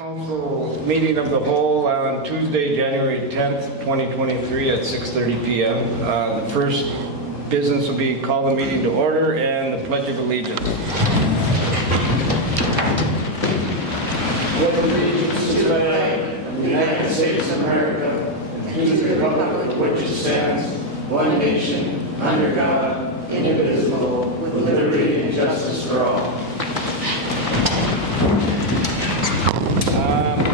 Council meeting of the whole on Tuesday, January 10th, 2023 at 6:30 p.m. The first business will be call the meeting to order and the Pledge of Allegiance. With allegiance to the flag of the United States of America and to the republic for which it stands, one nation, under God, indivisible, with liberty and justice for all.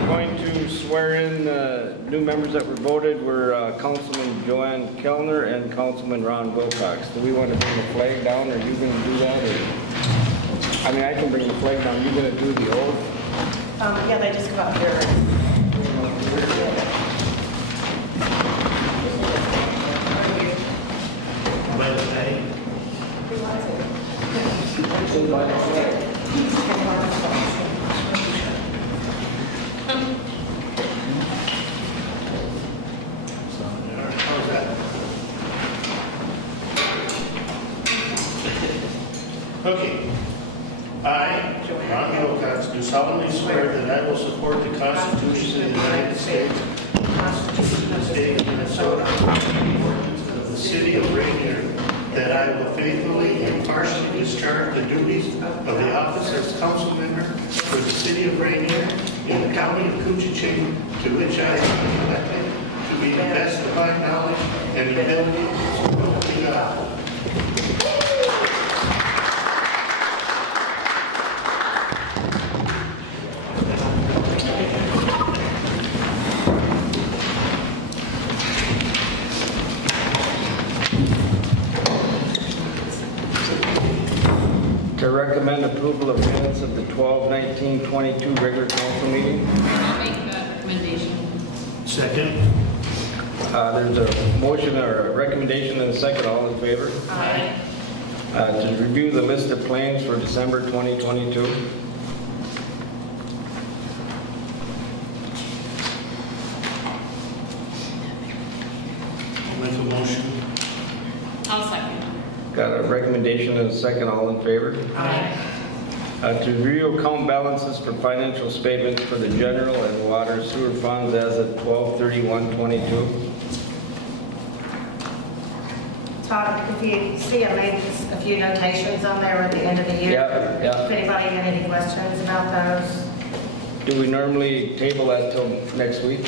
We're going to swear in the new members that were voted were Councilman Joanne Kellner and Councilman Ron Wilcox. Do we want to bring the flag down, or are you going to do that? Or? I mean, I can bring the flag down. You're going to do the oath? Yeah, they just come up here. By the flag. How's that? Okay. I, Ron Wilcox, do solemnly swear that I will support the Constitution of the United States, the Constitution of the State of Minnesota, and the ordinances of the City of Ranier, that I will faithfully and impartially discharge the duties of the office as council member for the City of Ranier in the County of Coochin, to which I am elected, to be the best of my knowledge and ability, so help me God. To recommend approval of minutes of the 12/19/22 regular council meeting. I'll make that recommendation. Second. There's a motion or a recommendation and a second. All in favor? Aye. To review the list of claims for December 2022. Make a motion. I'll second. Got a recommendation and a second. All in favor? Aye. To review account balances for financial statements for the general and water sewer funds as of 12/31/22. Todd, if you see, I made a few notations on there at the end of the year. Yeah. If anybody had any questions about those, Do we normally table that till next week?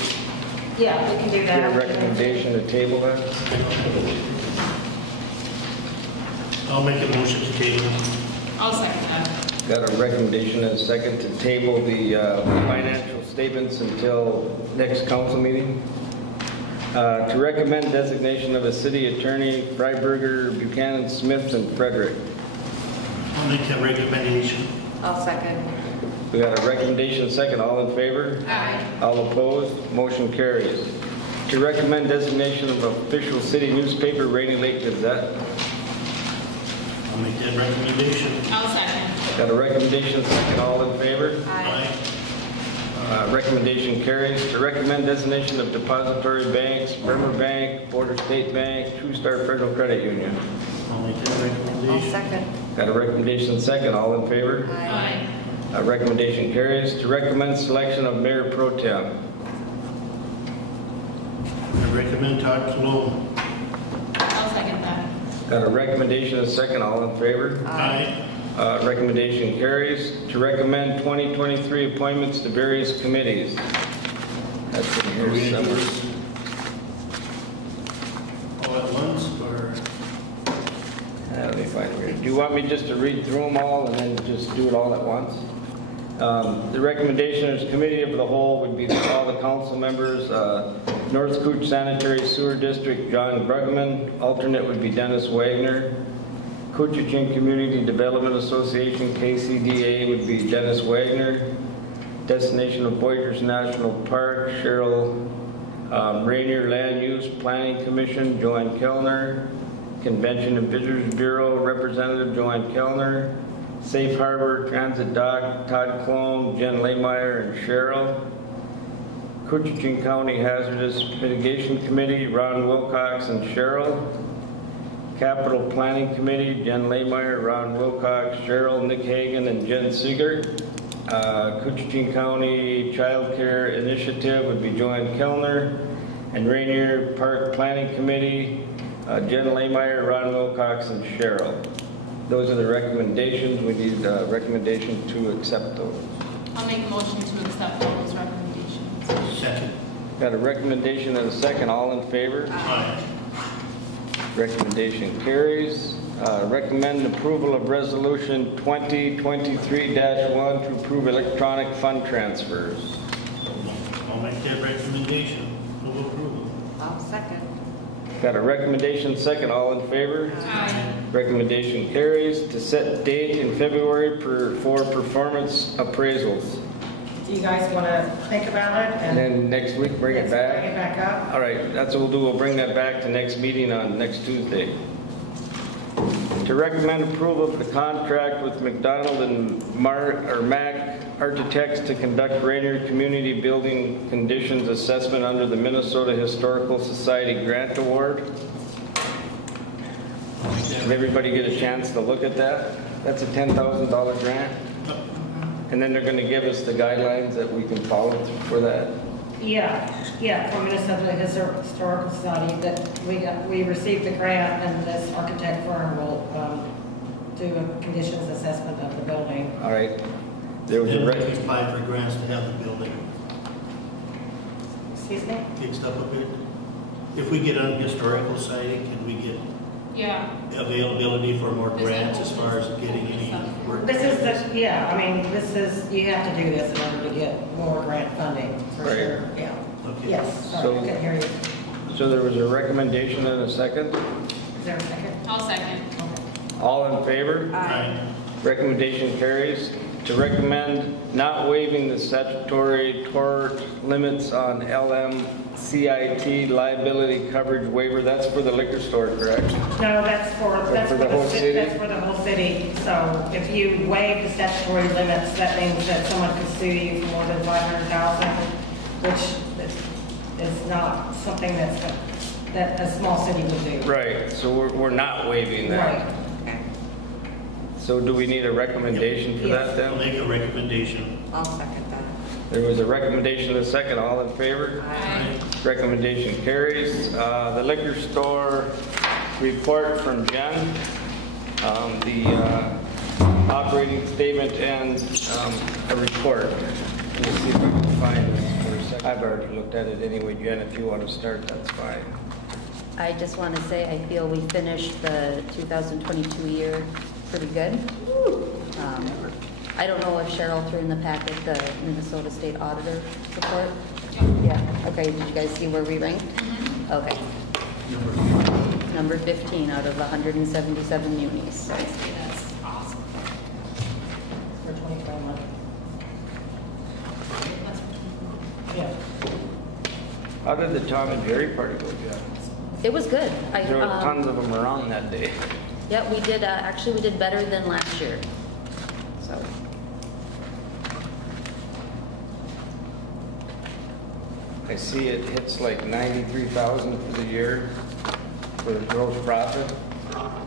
yeah, we can do that. Get a recommendation to table that? I'll make a motion to table. I'll second that. Got a recommendation and a second to table the financial statements until next council meeting. To recommend designation of a city attorney, Freiberger, Buchanan, Smith, and Frederick. I'll make that recommendation. I'll second. We got a recommendation and a second. All in favor? Aye. All opposed? Motion carries. To recommend designation of official city newspaper, Rainy Lake Gazette. I'll make that recommendation. I'll second. Got a recommendation and a second. All in favor? Aye. Recommendation carries. To recommend designation of depository banks, Bremer Bank, Border State Bank, True Star Federal Credit Union. I'll make that I'll recommendation. second. Got a recommendation and a second. All in favor? Aye. Recommendation carries. To recommend selection of Mayor Pro Tem. I recommend Todd Cologne. I'll second that. Got a recommendation and a second. All in favor? Aye. Recommendation carries. To recommend 2023 appointments to various committees. That's in Are we here gonna do somewhere. this all at once, or? Let me find here. Do you want me just to read through them all and then just do it all at once? The recommendation is committee of the whole would be all the council members. North Cooch Sanitary Sewer District, John Bruggeman. Alternate would be Dennis Wagner. Coochichin Community Development Association, KCDA, would be Dennis Wagner. Destination of Voyagers National Park, Cheryl Ranier. Land Use Planning Commission, Joanne Kellner. Convention and Visitors Bureau Representative, Joanne Kellner. Safe Harbor Transit Dock, Todd Clone, Jen Lehmeyer, and Cheryl. Coochichin County Hazardous Mitigation Committee, Ron Wilcox and Cheryl. Capital Planning Committee, Jen Lehmeyer, Ron Wilcox, Cheryl, Nick Hagan, and Jen Siegert. Coochin County Child Care Initiative would be Joanne Kellner. And Ranier Park Planning Committee, Jen Laymeyer, Ron Wilcox, and Cheryl. Those are the recommendations. We need a recommendation to accept those. I'll make a motion to accept all those recommendations. Second. Got a recommendation and a second. All in favor? Aye. Recommendation carries. Recommend approval of resolution 2023-1 to approve electronic fund transfers. I'll make that recommendation of approval. I'll second. Got a recommendation second. All in favor? Aye. Recommendation carries. To set date in February for performance appraisals. Do you guys want to think about it? And then next week, bring it Bring back. it back up? All right, that's what we'll do. We'll bring that back to next meeting on next Tuesday. To recommend approval of the contract with McDonald and Mac Architects to conduct Ranier Community Building Conditions Assessment under the Minnesota Historical Society Grant Award. Did everybody get a chance to look at that? That's a $10,000 grant. And then they're going to give us the guidelines that we can follow for that. Yeah, from Minnesota Historical Society, that we received the grant, and this architect firm will do a conditions assessment of the building. All right. There was a Then we applied for grants to have the building Excuse me? fixed up a bit. If we get on historical siting, can we get Yeah. availability for more There's grants no- as far as getting any work? This is you have to do this in order to get more grant funding, for Right. sure, yeah. Okay. Yes, sorry, So- I couldn't hear you. So there was a recommendation and a second. Is there a second? I'll second. All in favor? Aye. Recommendation carries. To recommend not waiving the statutory tort limits on LMCIT liability coverage waiver. That's for the liquor store, correct? No, that's for the whole city? That's for the whole city. So if you waive the statutory limits, that means that someone could sue you for more than 500,000, which is not something that a small city would do. Right, so we're not waiving that. Right. So do we need a recommendation for that I'll then? make a recommendation. I'll second that. There was a recommendation and a second. All in favor? Aye. Recommendation carries. The liquor store report from Jen, the operating statement and a report. Let me see if I can find this for a second. I've already looked at it anyway, Jen. If you want to start, that's fine. I just want to say I feel we finished the 2022 year pretty good. I don't know if Cheryl threw in the packet the Minnesota State Auditor report. Yeah, okay, did you guys see where we ranked? Okay. Number 15 out of 177 munis. I'd say that's awesome. For 2021. That's Yeah. How did the Tom and Jerry party go, Jen? It was good. There were tons of them around that day. Yeah, we did, actually we did better than last year. So, I see it hits like 93,000 for the year for the gross profit.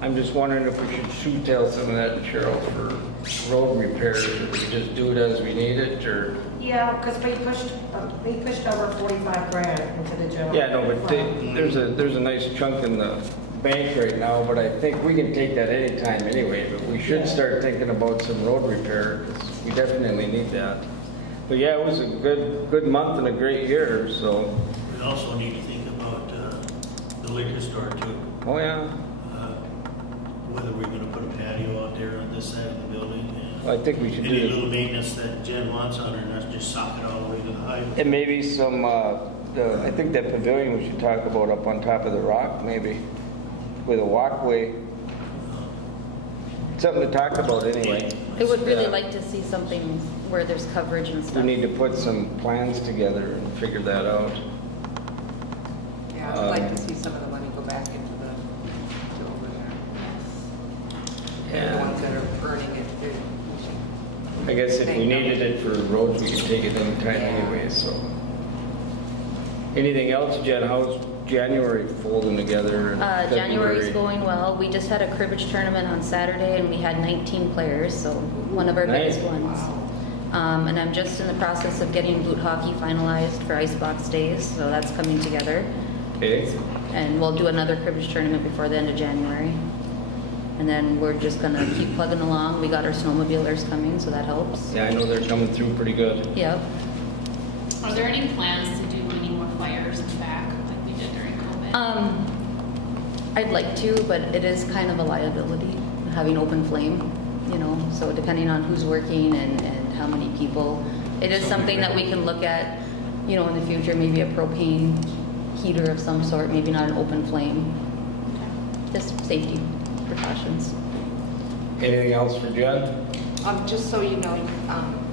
I'm just wondering if we should shoot tail some of that to Cheryl for road repairs, or we just do it as we need it, or? Yeah, because we pushed over 45 grand into the general. Yeah, no, but fund. there's a nice chunk in the bank right now, but I think we can take that anytime anyway, but we should start thinking about some road repair, because we definitely need that. But yeah, it was a good month and a great year, so, We also need to think about the liquor store too. oh yeah. Whether we're gonna put a patio out there on this side of the building. I think we should Any do little maintenance that Jen wants on her, not just sock it all the way to the highway. And maybe some, I think that pavilion we should talk about up on top of the rock, maybe, with a walkway. Something to talk about anyway. I would really Yeah. like to see something where there's coverage and We stuff. need to put some plans together and figure that out. Yeah, I'd like to see some of the money go back into the over there. The ones that are earning it too. I guess if we needed it for roads, we could take it anytime anyway, so. Anything else, Jen? How's January folding together? and January's February? going well. We just had a cribbage tournament on Saturday and we had 19 players, so one of our Nice. biggest ones. And I'm just in the process of getting boot hockey finalized for Icebox Days, so that's coming together. Okay. And we'll do another cribbage tournament before the end of January. And then we're just gonna keep plugging along. We got our snowmobilers coming, so that helps. Yeah, I know they're coming through pretty good. Yep. Are there any plans to do any more fires in the back like we did during COVID? I'd like to, but it is kind of a liability, having open flame, you know, so depending on who's working and how many people. It is something that we can look at, you know, in the future, maybe a propane heater of some sort, maybe not an open flame. Just safety precautions. Anything else for Jen? Just so you know,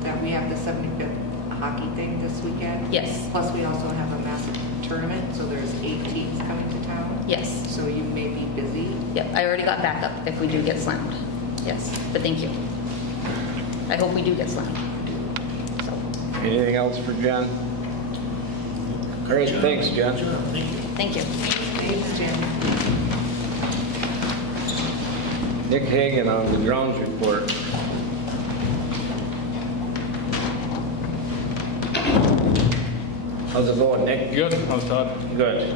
that we have the 75th hockey thing this weekend. Yes. Plus, we also have a massive tournament, so there's 8 teams coming to town. Yes. So you may be busy. Yep, I already got backup if we do get slammed. Yes, but thank you. I hope we do get slammed. So, Anything else for Jen? All right, thanks, Jen. thank you. Thanks, Jim. Nick Hagan on the grounds report. How's it going, Nick? Good. How's Todd? Good.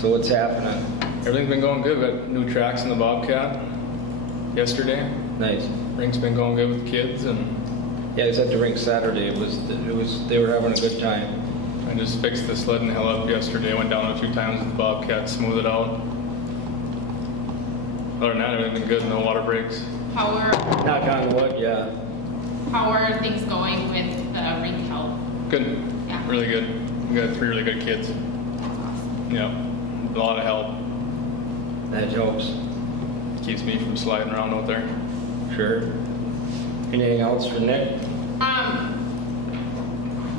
So what's happening? Everything's been going good. We got new tracks in the Bobcat yesterday. Nice. Rink's been going good with the kids, and Yeah, I was at the rink Saturday. They were having a good time. I just fixed the sledding hill up yesterday. Went down a few times with the Bobcat, smoothed it out. Other than that, everything's been good. No water breaks. How are Knock on wood, yeah. things going with the rink help? Good. Yeah. Really good. We got 3 really good kids. Yeah. A lot of help. That helps. Keeps me from sliding around out there. Sure. Anything else for Nick?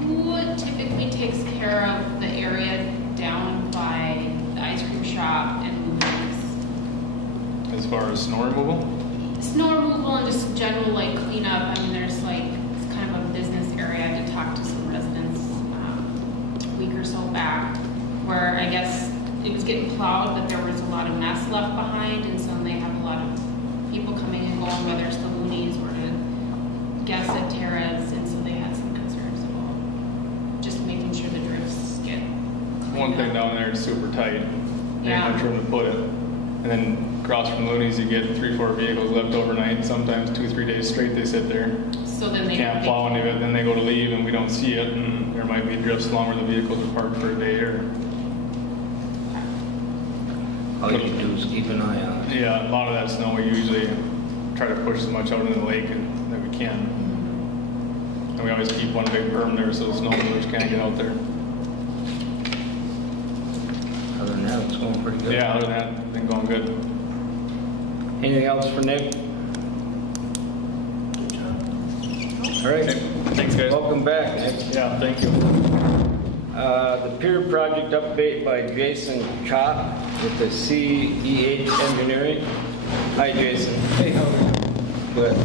Who typically takes care of the area down by the ice cream shop and movies? As far as snow removal, Snow removal and just general like cleanup. I mean, there's like, it's kind of a business area. I did talk to some residents a week or so back where I guess it was getting plowed, but there was a lot of mess left behind, and so they have a lot of people coming and going, whether it's the Loonies or the guests at Terra's, and so they had some concerns about just making sure the drifts get cleaned one thing up. down there is super tight. Yeah. Ain't much room to put it. And then across from Looney's, you get 3-4 vehicles left overnight. Sometimes 2-3 days straight they sit there. So then they Can't plow any of it. Then they go to leave and we don't see it. And there might be drifts along where the vehicles are parked for a day. Or All you can do is keep an eye on it. yeah, a lot of that snow we usually try to push as much out into the lake that we can. And we always keep one big berm there so the snowmobilers can't get out there. Other than that, it's going pretty good. Yeah, other than that, it's been going good. Anything else for Nick? All right. Thanks, guys. Welcome back, Nick. Yeah, thank you. The peer project update by Jason Chop with the CEH Engineering. Hi, Jason. Hey, how are you? Good.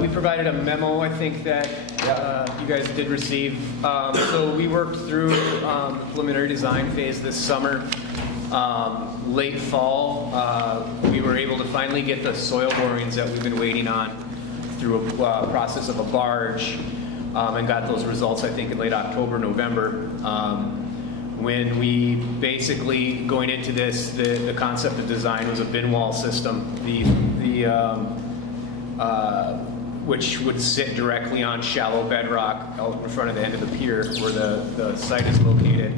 We provided a memo, I think, that you guys did receive. So we worked through the preliminary design phase this summer. Late fall, we were able to finally get the soil borings that we've been waiting on through a process of a barge, and got those results, I think, in late October, November. When we basically, going into this, the concept of design was a bin wall system, which would sit directly on shallow bedrock out in front of the end of the pier where the site is located.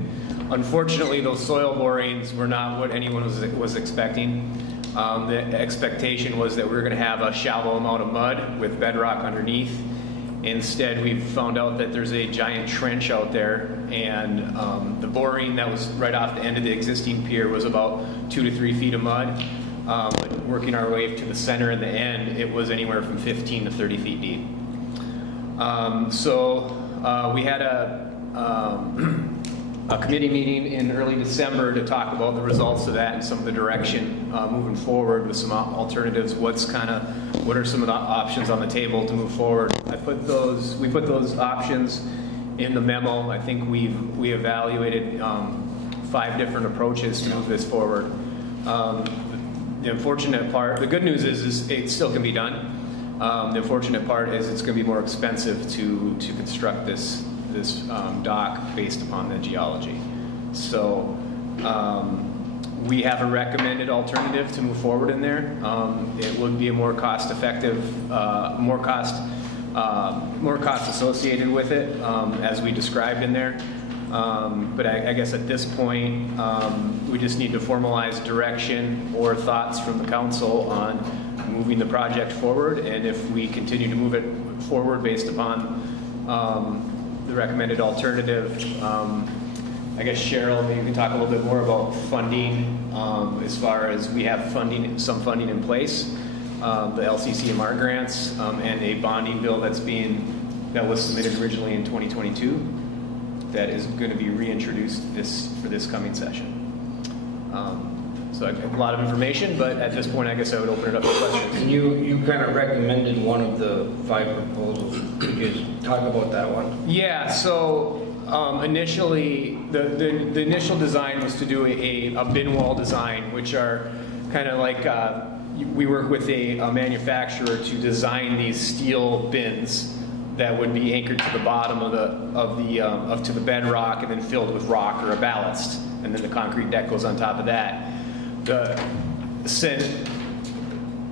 Unfortunately, those soil borings were not what anyone was expecting. The expectation was that we were going to have a shallow amount of mud with bedrock underneath. Instead, we've found out that there's a giant trench out there, and the boring that was right off the end of the existing pier was about 2 to 3 feet of mud. But working our way to the center and the end, it was anywhere from 15 to 30 feet deep. So we had a committee meeting in early December to talk about the results of that and some of the direction moving forward with some alternatives. What are some of the options on the table to move forward? We put those options in the memo. I think we evaluated 5 different approaches to move this forward. The unfortunate part, the good news is it still can be done. The unfortunate part is it's going to be more expensive to construct this dock based upon the geology. So we have a recommended alternative to move forward in there. It would be a more cost-effective, more cost associated with it, as we described in there. But I guess at this point, we just need to formalize direction or thoughts from the council on moving the project forward. And if we continue to move it forward based upon the recommended alternative, I guess Cheryl, maybe you can talk a little bit more about funding, as far as we have some funding in place, the LCCMR grants, and a bonding bill that was submitted originally in 2022 that is going to be reintroduced for this coming session. So I have a lot of information, but at this point, I guess I would open it up to questions. And you kind of recommended one of the 5 proposals. Could you just talk about that one? Yeah, so initially, the initial design was to do a bin wall design, which are kind of like, we work with a manufacturer to design these steel bins that would be anchored to the bottom to the bedrock and then filled with rock or a ballast, and then the concrete deck goes on top of that.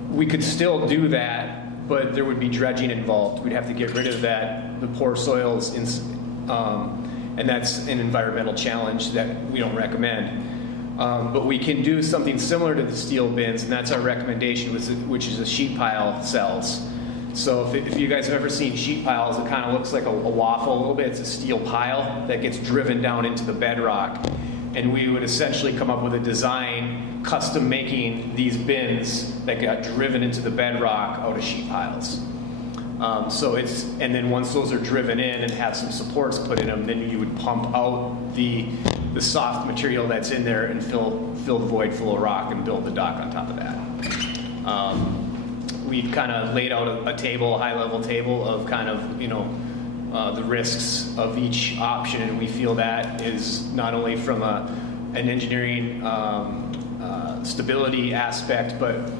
We could still do that, but there would be dredging involved. We'd have to get rid of the poor soils, and that's an environmental challenge that we don't recommend. But we can do something similar to the steel bins, and that's our recommendation, which is the sheet pile cells. So if you guys have ever seen sheet piles, it kind of looks like a waffle a little bit. It's a steel pile that gets driven down into the bedrock. And we would essentially come up with a design, custom making these bins that got driven into the bedrock out of sheet piles. And then once those are driven in and have some supports put in them, then you would pump out the soft material that's in there and fill the void full of rock and build the dock on top of that. We've kind of laid out a high-level table of kind of, the risks of each option, and we feel that is not only from an engineering stability aspect, but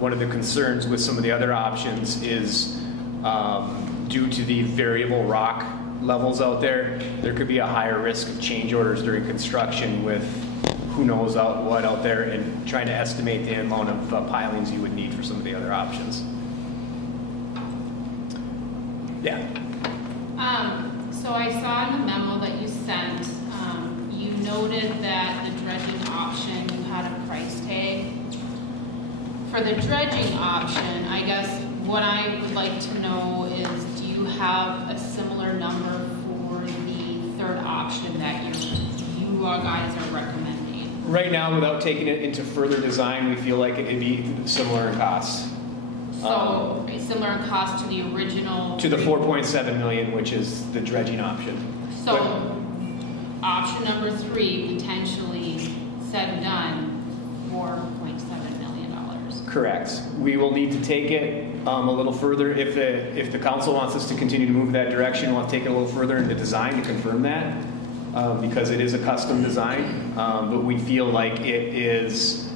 one of the concerns with some of the other options is due to the variable rock levels out there, there could be a higher risk of change orders during construction with who knows what out there, and trying to estimate the amount of pilings you would need for some of the other options. Yeah. So I saw in the memo that you sent, you noted that the dredging option, you had a price tag. For the dredging option, I guess what I would like to know is, do you have a similar number for the third option that you guys are recommending? Right now, without taking it into further design, we feel like it'd be similar in cost. So similar in cost to the original? To the 4.7 million, which is the dredging option. So option number 3, potentially said and done, $4.7 million. Correct. We will need to take it a little further. If the council wants us to continue to move that direction, we'll take it a little further into design to confirm that, because it is a custom design. But we feel like it is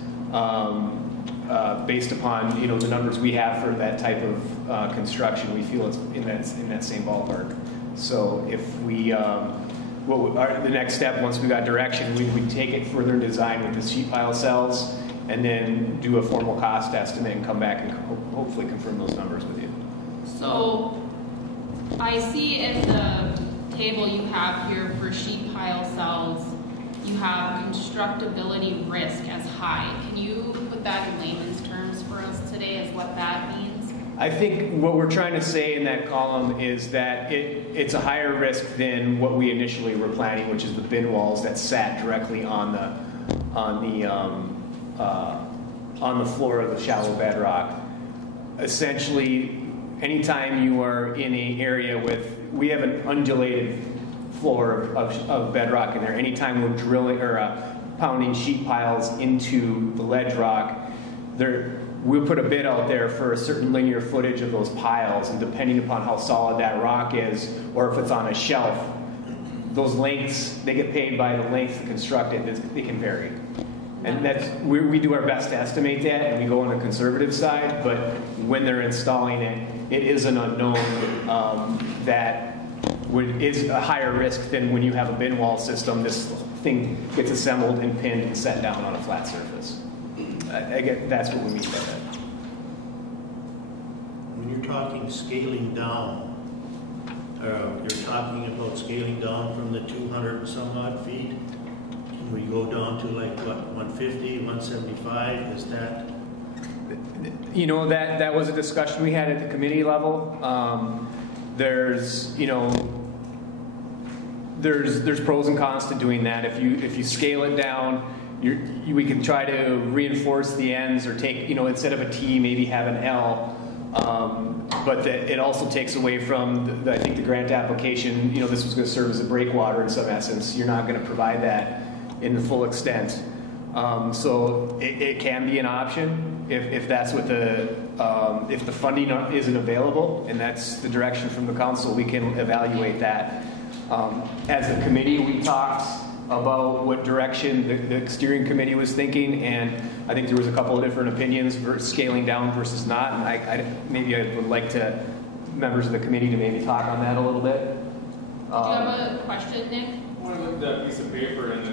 based upon the numbers we have for that type of construction. We feel it's in that same ballpark. So if we the next step, once we got direction, we take it further in design with the sheet pile cells, and then do a formal cost estimate and come back and hopefully confirm those numbers with you. So I see in the table you have here for sheet pile cells, you have constructability risk as high. Can you put that in layman's terms for us today as what that means? I think what we're trying to say in that column is that it's a higher risk than what we initially were planning, which is the bin walls that sat directly on the floor of the shallow bedrock. Essentially, anytime you are in an area we have an undulated floor of bedrock in there. Anytime we're drilling or pounding sheet piles into the ledge rock, we'll put a bid out there for a certain linear footage of those piles, and depending upon how solid that rock is, or if it's on a shelf, those lengths, they get paid by the length to construct it, they can vary. And that's, we do our best to estimate that, and we go on the conservative side, but when they're installing it, it is an unknown that is a higher risk than when you have a bin wall system. This thing gets assembled and pinned and set down on a flat surface. Again, that's what we mean by that. When you're talking scaling down, you're talking about scaling down from the 200 and some odd feet? Can we go down to like, what, 150, 175? Is that? You know, that was a discussion we had at the committee level. There's pros and cons to doing that. If you scale it down, we can try to reinforce the ends, or take, instead of a T, maybe have an L. But it also takes away from, I think, the grant application. This was going to serve as a breakwater in some essence. You're not going to provide that in the full extent. So it can be an option if that's what if the funding isn't available, and that's the direction from the council. We can evaluate that. As a committee, we talked about what direction the steering committee was thinking, and I think there was a couple of different opinions for scaling down versus not. And I would like members of the committee to maybe talk on that a little bit. Do you have a question, Nick? One of that piece of paper and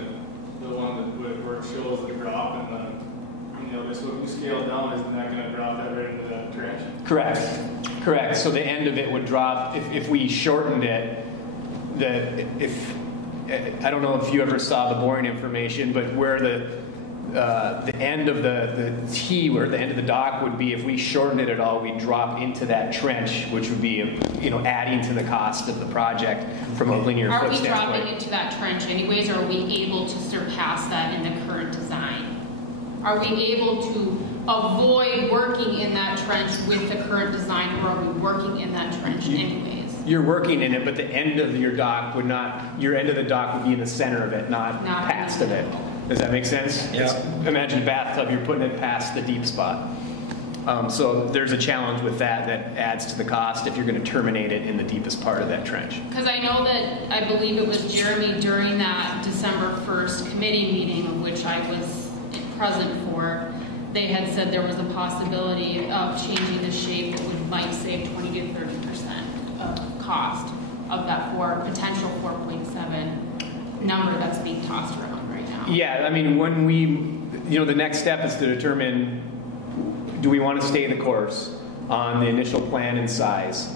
the one where it shows the drop, and so if you scale down, isn't that going to drop that right into that trench? Correct. So the end of it would drop if we shortened it. I don't know if you ever saw the boring information, but where the end of the T, where the end of the dock would be, if we shortened it at all, we'd drop into that trench, which would be, adding to the cost of the project from a linear Are foot we standpoint. dropping into that trench anyways, or are we able to surpass that in the current design? Are we able to avoid working in that trench with the current design, or are we working in that trench anyways? You're working in it, but the end of your dock would not, your end of the dock would be in the center of it, not past of it. Does that make sense? Yeah. Imagine a bathtub, you're putting it past the deep spot. So there's a challenge with that adds to the cost if you're going to terminate it in the deepest part of that trench. Because I know that, I believe it was Jeremy during that December 1st committee meeting, of which I was present for, they had said there was a possibility of changing the shape that might save 20 to 30% of cost of that potential 4.7 number that's being tossed around right now. Yeah, I mean, when the next step is to determine, do we want to stay the course on the initial plan and size?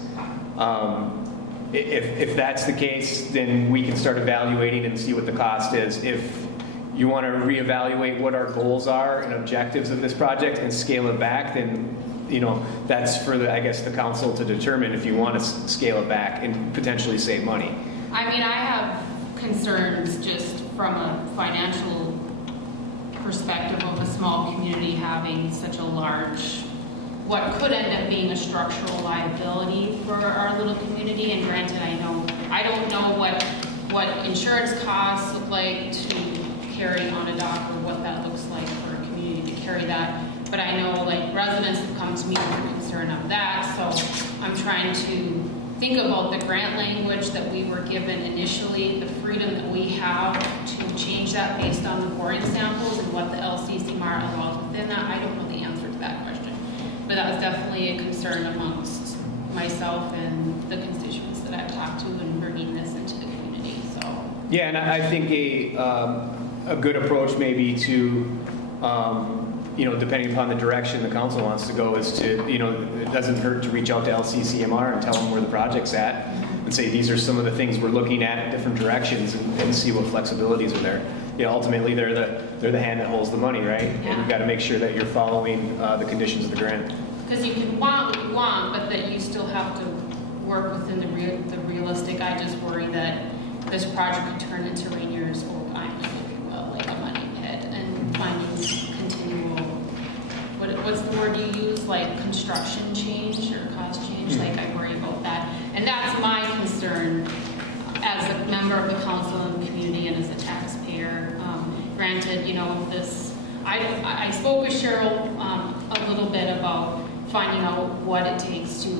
If that's the case, then we can start evaluating and see what the cost is. If you want to reevaluate what our goals are and objectives of this project and scale it back, then that's for the council to determine if you want to scale it back and potentially save money. I mean, I have concerns just from a financial perspective of a small community having such a large, what could end up being a structural liability for our little community. And granted, I don't know what insurance costs look like to carry on a dock, or what that looks like for a community to carry that. But I know residents have come to me with a concern of that, so I'm trying to think about the grant language that we were given initially, the freedom that we have to change that based on the boring samples and what the LCCMR allows within that. I don't know the answer to that question, but that was definitely a concern amongst myself and the constituents that I've talked to in bringing this into the community. So yeah, and I think a good approach may be to depending upon the direction the council wants to go, is to, it doesn't hurt to reach out to LCCMR and tell them where the project's at and say, these are some of the things we're looking at different directions, and see what flexibilities are there. Ultimately, they're the hand that holds the money, right? Yeah. And you've got to make sure that you're following the conditions of the grant. because you can want what you want, but that you still have to work within the realistic. I just worry that this project could turn into Ranier's old island, if you will, like a money pit, and finding continual, what's the word you use, like construction change or cost change? Like, I worry about that. And that's my concern as a member of the council and the community and as a taxpayer. Granted, this, I spoke with Cheryl a little bit about finding out what it takes to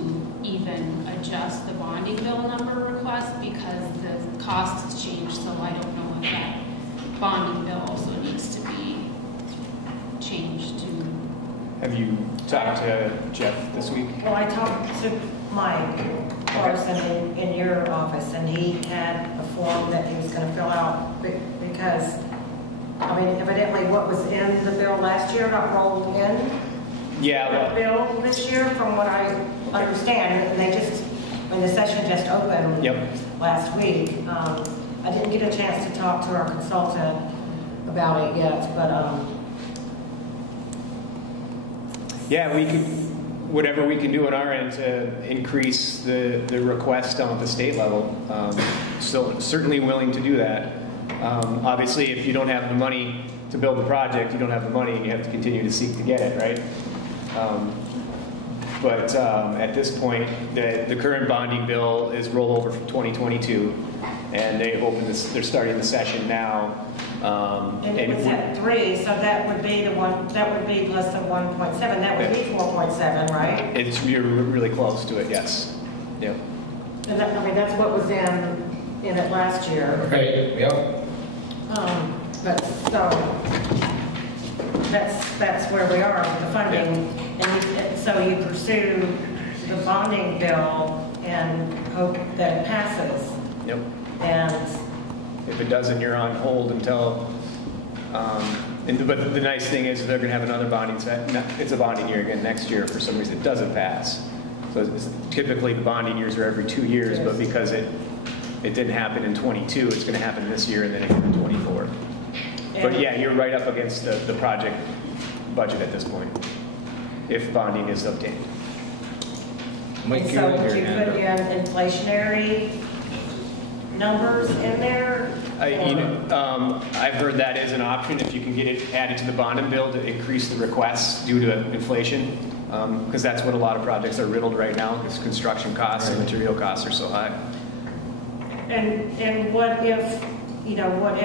even adjust the bonding bill number request, because the cost has changed, so I don't know if that bonding bill also needs to be change to? Have you talked to Jeff this week? Well, I talked to Mike Larson in your office, and he had a form that he was going to fill out because, I mean, evidently what was in the bill last year got rolled in. Yeah, The bill this year, from what I understand, and they just, when the session just opened last week, I didn't get a chance to talk to our consultant about it yet, but yeah, we could, whatever we can do on our end to increase the request down at the state level. So certainly willing to do that. Obviously, if you don't have the money to build the project, you don't have the money, and you have to continue to seek to get it, right? But at this point, the current bonding bill is rolled over from 2022, and they're starting the session now. and it was at 3, so that would be the one, that would be plus the 1.7, that would be 4.7, right? You're really close to it, yes. Yep. And that, I mean, that's what was in it last year. Right, yep. But so, that's where we are with the funding. And so you pursue the bonding bill and hope that it passes. Yep. And If it doesn't, you're on hold until. But the nice thing is they're going to have another bonding set. It's a bonding year again next year. For some reason, it doesn't pass. So typically the bonding years are every 2 years, but because it didn't happen in 22, it's going to happen this year and then again in 24. But yeah, you're right up against the project budget at this point, if bonding is obtained. Mike, and you so had would your you hand put up. in inflationary numbers in there? I've heard that is an option if you can get it added to the bonding bill to increase the requests due to inflation, because that's what a lot of projects are riddled right now, because construction costs and material costs are so high. And what if, what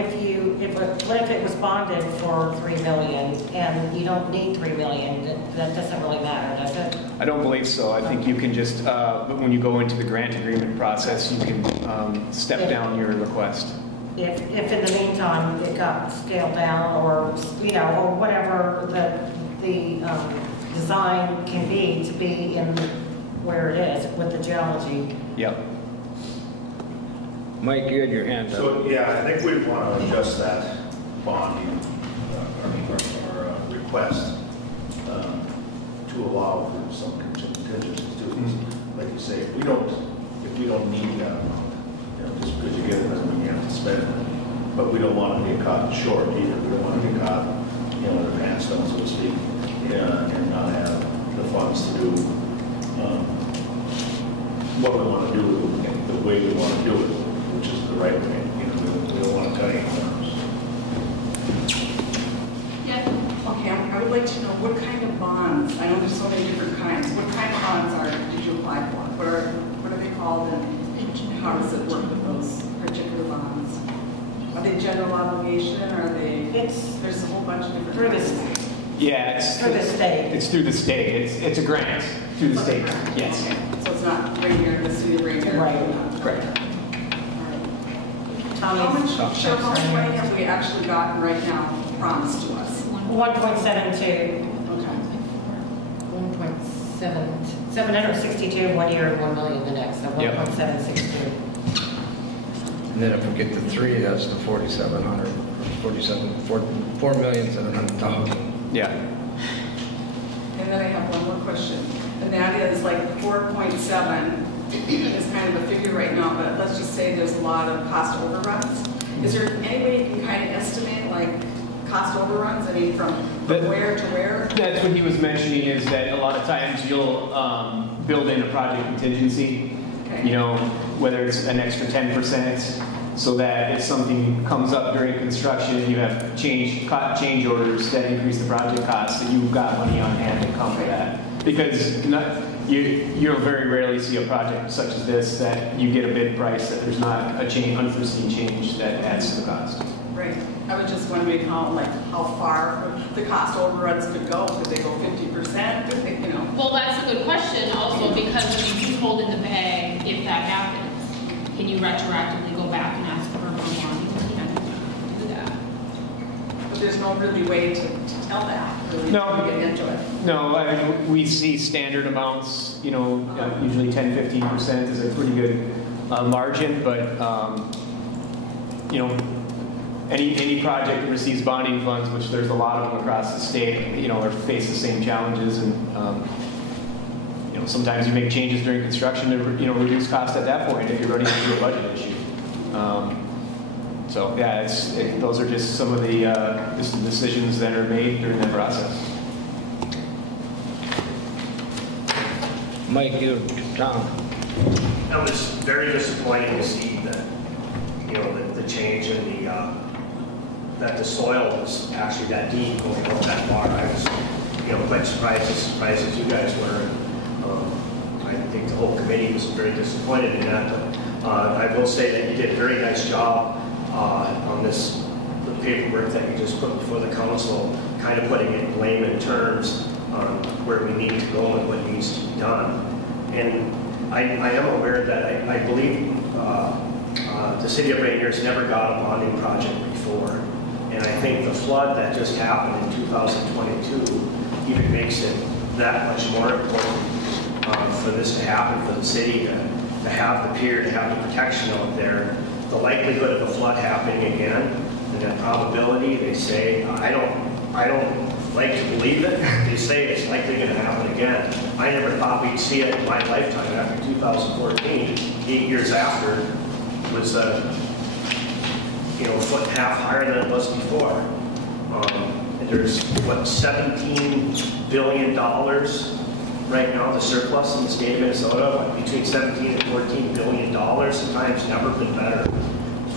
if it was bonded for $3 million and you don't need $3 million? That doesn't really matter, does it? I don't believe so. I think you can just, when you go into the grant agreement process, you can step down your request. If in the meantime it got scaled down or whatever the design can be to be in where it is with the geology. Yep. Mike, you had your hand up. So, yeah, I think we want to adjust that bonding or request to allow for some contingencies too. Like you say, if we don't need that amount, just because you get it doesn't mean you have to spend it. But we don't want to get caught short either. We don't want to get caught, in the pants down, so to speak, and not have the funds to do what we want to do the way we want to do it, which is the right way. We don't want to cut any corners. Yeah. Okay, I would like to know what kind of bonds, I know there's so many different kinds, what kind of bonds did you apply for? What are they called and how does it work with those particular bonds? Are they general obligation or are they, there's a whole bunch of different. Through the kinds. state. Yeah, it's Through the state. It's through the state. It's a grant through the state. Yes. Okay, so it's not Ranier, the city of Ranier? Right. Correct. How much money have we actually gotten right now promised to us? 1.72. Okay. 762 1 year and 1 million the next, so Yep. 1.762. And then if we get the 3, that's the 4,700, 4,700,000. Yeah. And then I have one more question, and that is like 4.7 is kind of a figure right now, but let's just say there's a lot of cost overruns. Is there any way you can kind of estimate like cost overruns? I mean, from where to where? That's what he was mentioning is that a lot of times you'll build in a project contingency, Okay. Whether it's an extra 10%, so that if something comes up during construction, you have change orders that increase the project costs, that you've got money on hand to cover that. Because you'll very rarely see a project such as this that you get a bid price that there's not a unforeseen change that adds to the cost. Right. I was just wondering how far the cost overruns could go. Could they go 50%? Could they, Well, that's a good question also, because if you do hold in the bag, if that happens, can you retroactively go back and ask for more money? You don't do that. But there's no really way to tell that, really, No. to get into it. No, I mean, we see standard amounts, you know, usually 10-15% is a pretty good margin, but, you know, any project that receives bonding funds, which there's a lot of them across the state, you know, are face the same challenges, and, you know, sometimes you make changes during construction to, you know, reduce cost at that point if you're running into a budget issue. So, yeah, those are just some of the decisions that are made during that process. Mike, you, Tom. It was very disappointing to see that, you know, the change in that the soil was actually that deep going up that far. I was, you know, quite surprised as you guys were. I think the whole committee was very disappointed in that. I will say that you did a very nice job on the paperwork that you just put before the council, kind of putting it in layman terms on where we need to go and what needs to be done. And I am aware that I believe the city of Ranier's never got a bonding project before. And I think the flood that just happened in 2022 even makes it that much more important for this to happen, for the city to have the pier, to have the protection out there. The likelihood of a flood happening again, and that probability, they say, I don't like to believe it. They say it's likely going to happen again. I never thought we'd see it in my lifetime after 2014. 8 years after, it was you know, a foot and a half higher than it was before. And there's what, $17 billion right now, the surplus in the state of Minnesota, between $17 and $14 billion. The time's never been better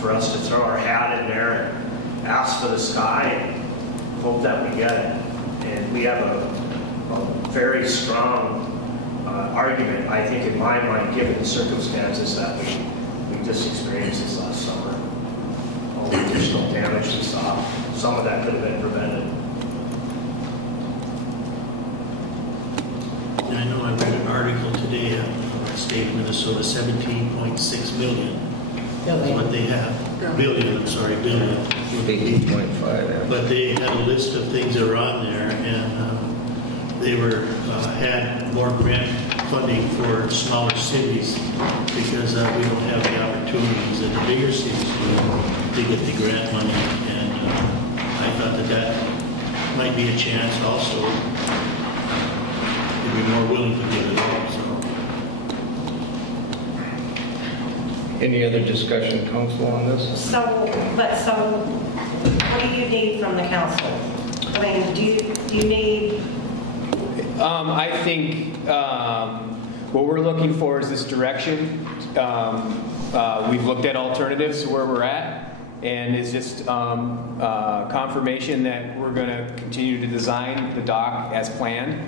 for us to throw our hat in there and ask for the sky and hope that we get it. And we have a very strong argument, I think, in my mind, given the circumstances that we just experienced this last summer. All the additional damage we saw, some of that could have been prevented. I know I read an article today on the state of Minnesota, 17.6 million is what they have. Billion. 18.5. But they had a list of things that were on there, and they had more grant funding for smaller cities because we don't have the opportunities that the bigger cities do to get the grant money. And I thought that might be a chance also. Be more willing to give it up. So. Any other discussion, council, on this? So what do you need from the council? I mean, do you need? I think what we're looking for is this direction. We've looked at alternatives where we're at, and it's just confirmation that we're going to continue to design the dock as planned.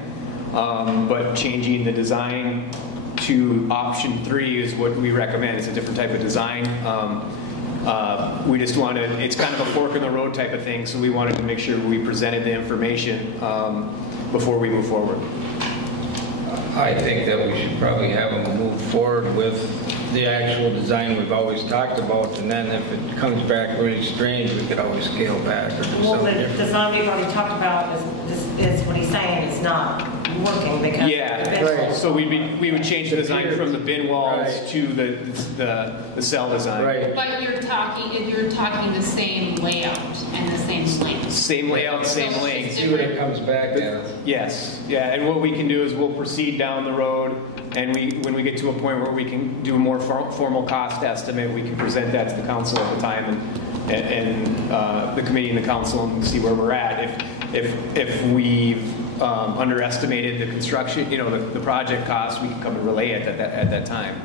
But changing the design to option 3 is what we recommend. It's a different type of design. We just wanted, it's kind of a fork in the road type of thing, so we wanted to make sure we presented the information before we move forward. I think that we should probably have them move forward with the actual design we've always talked about, and then if it comes back really strange, we could always scale back or do Well, something the different. design we've already talked about is what he's saying is not working because Yeah, so we would change the design from the bin walls to the cell design. Right. But you're talking the same layout and the same length. Same layout, same So it's length. See what it comes back as. Yes, yeah, and what we can do is we'll proceed down the road, and when we get to a point where we can do a more formal cost estimate, we can present that to the council at the time, and the committee and the council, and see where we're at. If we've underestimated the construction, you know, the project cost, we can come and relay it at that time.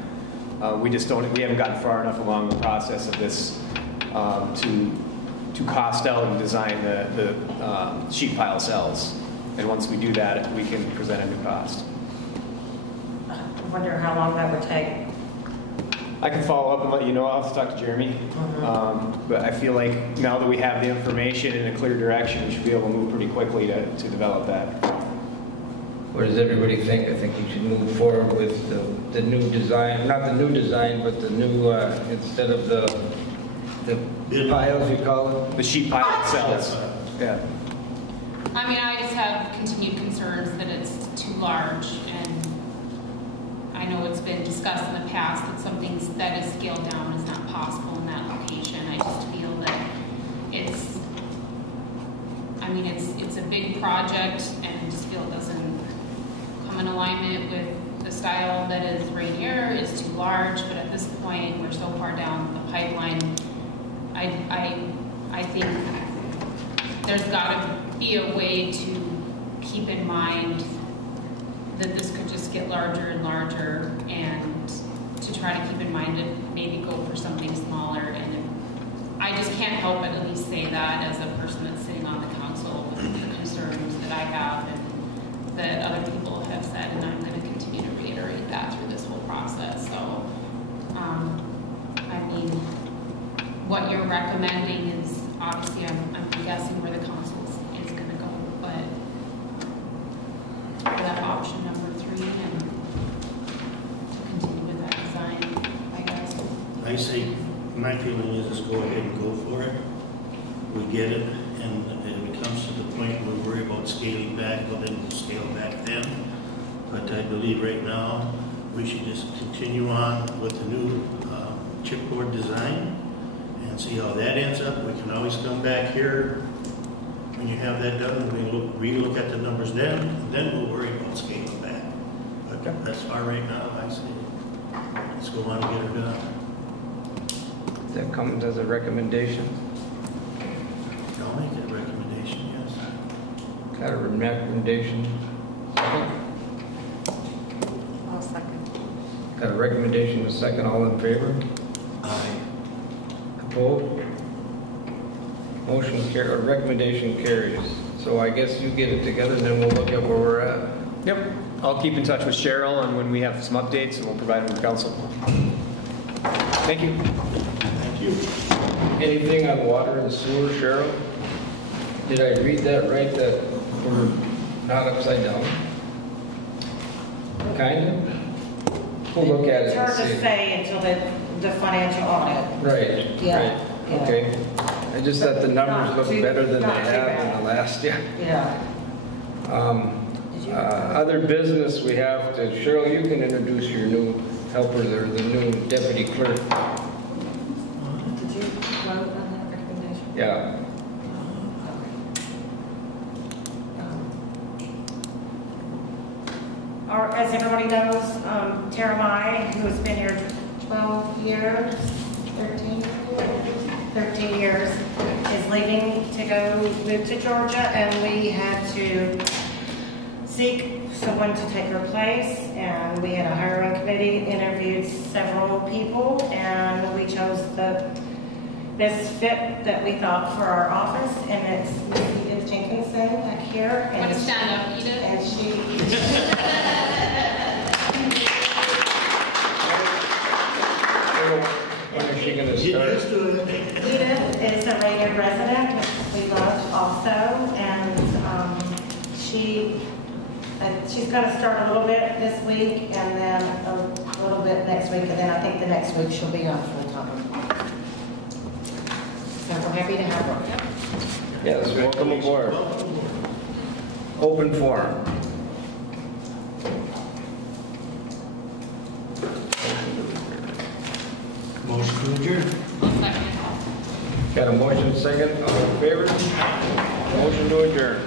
We haven't gotten far enough along the process of this to cost out and design the sheet pile cells. And once we do that, we can present a new cost. I wonder how long that would take. I can follow up and let you know. I'll have to talk to Jeremy. But I feel like now that we have the information in a clear direction, we should be able to move pretty quickly to develop that. What does everybody think? I think you should move forward with the new design, not the new design, but the new, instead of the piles, you call it? The sheet pile cells. Yeah. I mean, I just have continued concerns that it's too large, and I know it's been discussed in the past that something that is scaled down is not possible in that location. I just feel that it's, I mean, it's a big project, and I just feel it doesn't come in alignment with the style that is Ranier. It's too large, but at this point, we're so far down the pipeline. I think there's got to be a way to keep in mind that this could just get larger and larger, and to try to keep in mind to maybe go for something smaller. And I just can't help but at least say that as a person that's sitting on the council with the concerns that I have and that other people have said, and I'm going to continue to reiterate that through this whole process. So, I mean, what you're recommending is obviously, I'm guessing where the council is going to go, but for that option number 3 and to continue with that design, I guess. I say, my feeling is just go ahead and go for it. We get it, and if it comes to the point where we worry about scaling back, well then we'll scale back then. But I believe right now, we should just continue on with the new chipboard design and see how that ends up. We can always come back here when you have that done, and we relook at the numbers then, and then we'll worry about scaling back. But that's far right now, I say, let's go on and get her done. That comes as a recommendation. I'll make that recommendation, yes. Got a recommendation. I'll second. Got a recommendation, a second. All in favor? Aye. Opposed? Recommendation carries. So I guess you get it together, and then we'll look at where we're at. Yep. I'll keep in touch with Cheryl, and when we have some updates, and we'll provide them to council. Thank you. Thank you. Anything on water and sewer, Cheryl? Did I read that right, that we're not upside down? Kind of? We'll look at it It's and hard to see. say until the financial audit. Right, Yeah, right. yeah. Okay. I just thought the numbers Not look too- better than they not too have in bad. the last year. Yeah. Other business we have to, Cheryl, you can introduce your new helper there, the new deputy clerk. Did you vote on that recommendation? Yeah. As everybody knows, Tara Mai, who has been here 12 years, 13 years, is leaving to go move to Georgia, and we had to seek someone to take her place, and we had a hiring committee, interviewed several people, and we chose the best fit that we thought for our office, and it's Miss Edith Jenkinson back here. Want to stand up, Edith? And she... When is she going to Get start? used to it. Edith is a Ranier resident, which we love also, and she's going to start a little bit this week, and then a little bit next week, and then I think the next week she'll be on full time. So we're happy to have her. Yes, welcome aboard. Open forum. Motion to adjourn. Second. Got a motion second, all in favor? Motion to adjourn.